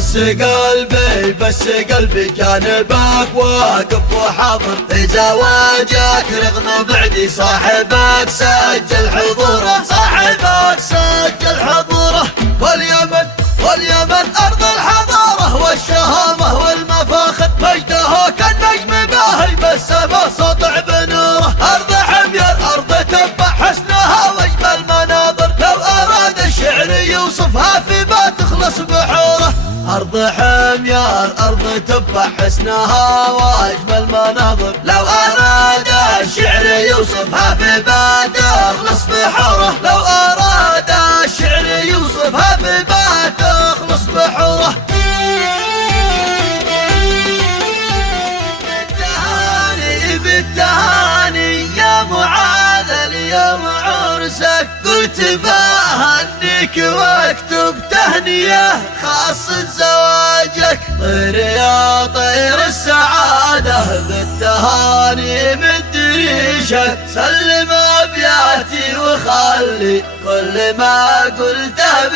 بس قلبي جانبك واقف وحاضر في زواجك، رغم بعدي صاحبك سجل حضوره، واليمن أرض الحضارة والشهامة والمفاخر، مجده كالنجم باهي بالسما سطع بنوره، أرض حمير أرض تبع حسنها وأجمل مناظر، لو أراد الشعر يوصفها في ما تخلص بحوره، أرض حمير أرض تبع حسنها وأجمل مناظر، لو أراد الشعر يوصفها في ما تخلص بحوره، لو أراد الشعر يوصفها في ما تخلص بحوره. بالتهاني يا معاذ اليوم عرسك، قلت بهنيك واكتب تهنية خاص زواجك، طير يا طير السعادة بالتهاني من دريشك، سلم أبياتي وخلي كل ما قلته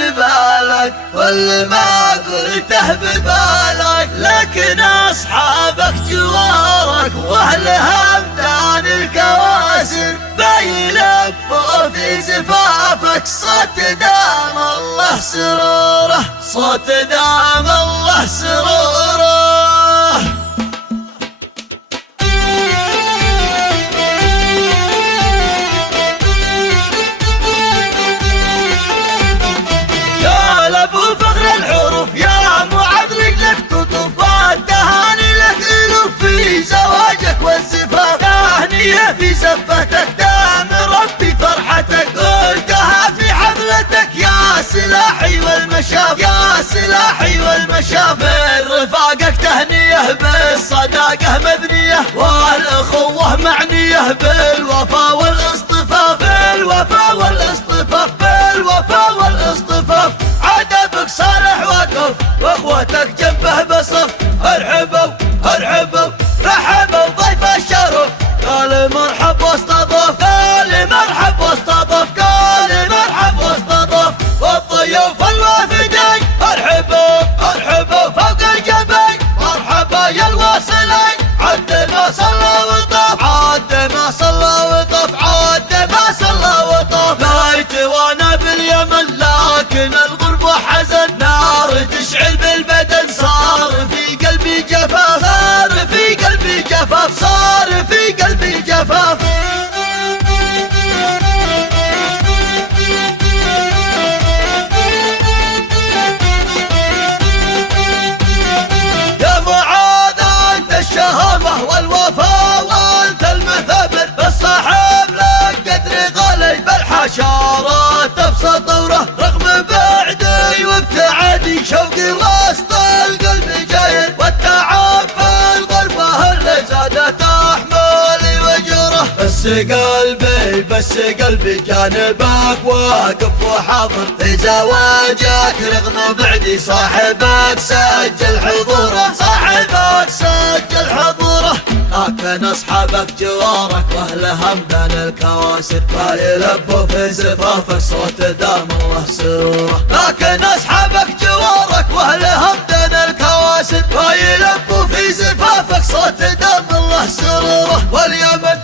ببالك، لكن أصحابك جوارك وأهل همدان الكواسر، بيلبوا في زفافك صوت دام الله سروره. قال ابو فخر الحروف يا معاذ رجلك تطوف، التهاني لك الوف في زواجك والزفاف، تهنية في زفتك دام ربي فرحتك، قلتها في حفلتك يا سلاحي والمشاف، من رفاقك تهنية بالصداقة مبنية، والأخوة معنية بالوفا والاصطفاف، عدبك صالح وقف واخوتك جنبه بصف، ارحبوا رحبوا ضيف الشرف، قال مرحب واستضاف، والضيوف الوافدين ارحبوا فوق الجبين، مرحبا يا الواصلين، عد ما صلى وطاف، نايت وانا باليمن لكن الغربة حزن، نار تشعل بالبدن صار في قلبي جفاف، يا معاذ انت الشهامة والوفاء وانت المثابر، بالصاحب لك قدر غالي بالحشارات ابسط دوره، رغم بعدي وابتعادي شوقي وسط القلب جاير، والتعب في الغربة اللي زادت احمالي وجره، بس قلبي جانبك واقف وحاضر في زواجك، رغم بعدي صاحبك سجل حضوره، لكن اصحابك جوارك واهل همدان الكواسر، ويلبوا في زفافك صوت دام الله سروره، لكن اصحابك جوارك واهل همدان الكواسر، ويلبوا في زفافك صوت دام الله سروره، واليمن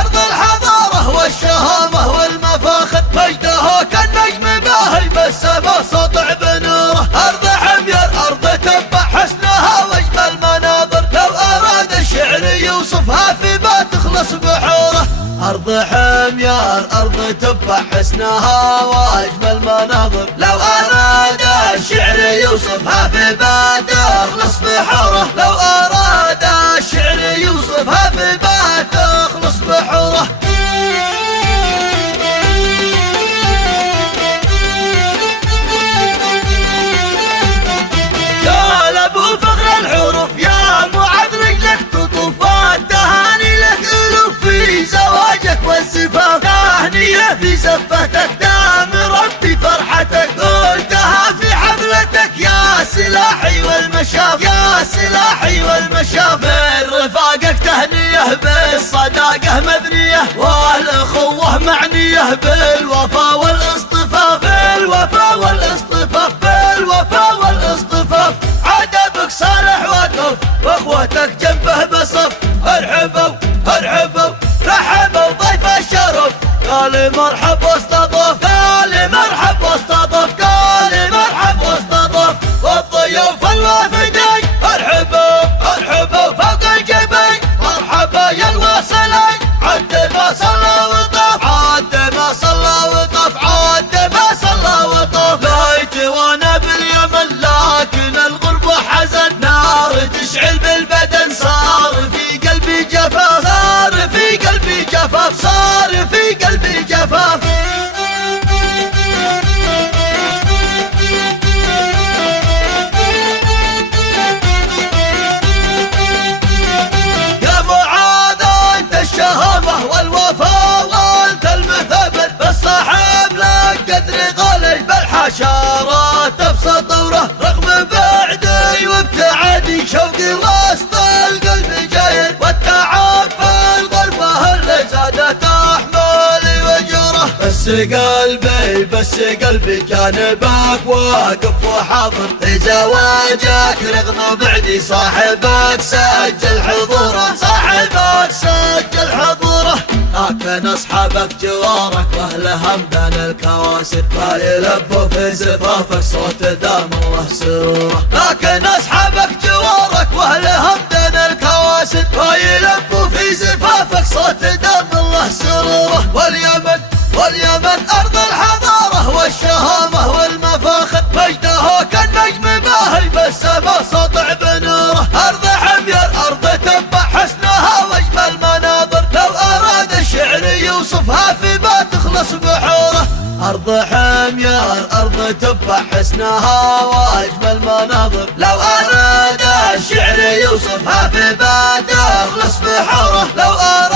أرض الحضارة والشهامة والمفاخر، مجده كالنجم باهي بالسما سطع بنوره، أرض حمير أرض تبع حسنها وأجمل مناظر، لو أراد الشعر يوصفها في ما تخلص بحوره، أرض حمير أرض تبع حسنها وأجمل مناظر، لو أراد الشعر يوصفها في ما تخلص بحوره، لو أراد الشعر يوصفها في ما تخلص بحوره. قال ابو فخر الحروف يا معاذ رجلك تطوف، التهاني لك الوف في زواجك والزفاف، تهنية في زفتك دام ربي فرحتك، قلتها في حفلتك يا سلاحي والمشاف، من رفاقك تهنية بالصداقة مبنية، والأخوة معنية بالوفا والاصطفاف، واخوتك جنبه بصف. ارحبوا ارحبوا رحبوا ضيف الشرف، قال مرحب واستضاف، قال مرحب واستضاف، قال مرحب واستضاف. والضيوف الوافدين ارحبوا ارحبوا فوق الجبين، مرحبا يا الواصلين عد ما صلى وطاف، عد ما صلى وطاف، عد ما صلى وطاف. بيت وانا باليمن لكن الغربة حزن، نار تشعل بالبدن صار في قلبي جفاف، صار في قلبي جفاف، صار في قلبي جفاف. يا معاذ انت الشهامة والوفاء وانت المثابر، بالصاحب لك قدر غالي بالحشرات ابسط دوره، رغم بعدي وابتعادي شوقي وسط القلب جاير، والتعب في الغربة اللي زادت احمالي وجره. بس قلبي جانبك واقف وحاضر في زواجك، رغم بعدي صاحبك سجل حضوره، صاحبك سجل حضوره. لكن اصحابك جوارك واهل همدان الكواسر، ما يلبوا في زفافك صوت دام الله سروره. لكن اصحابك جوارك واهل همدان الكواسر، ما يلبوا في زفافك صوت دام الله سروره. واليمن أرض الحضارة والشهامة والمفاخر، مجده كالنجم باهي بالسما ساطع بنوره. أرض حمير أرض تبع حسنها واجمل مناظر، لو أراد الشعر يوصفها في ما تخلص بحوره. أرض حمير أرض تبع حسنها واجمل مناظر، لو أراد الشعر يوصفها في ما تخلص بحوره. لو أراد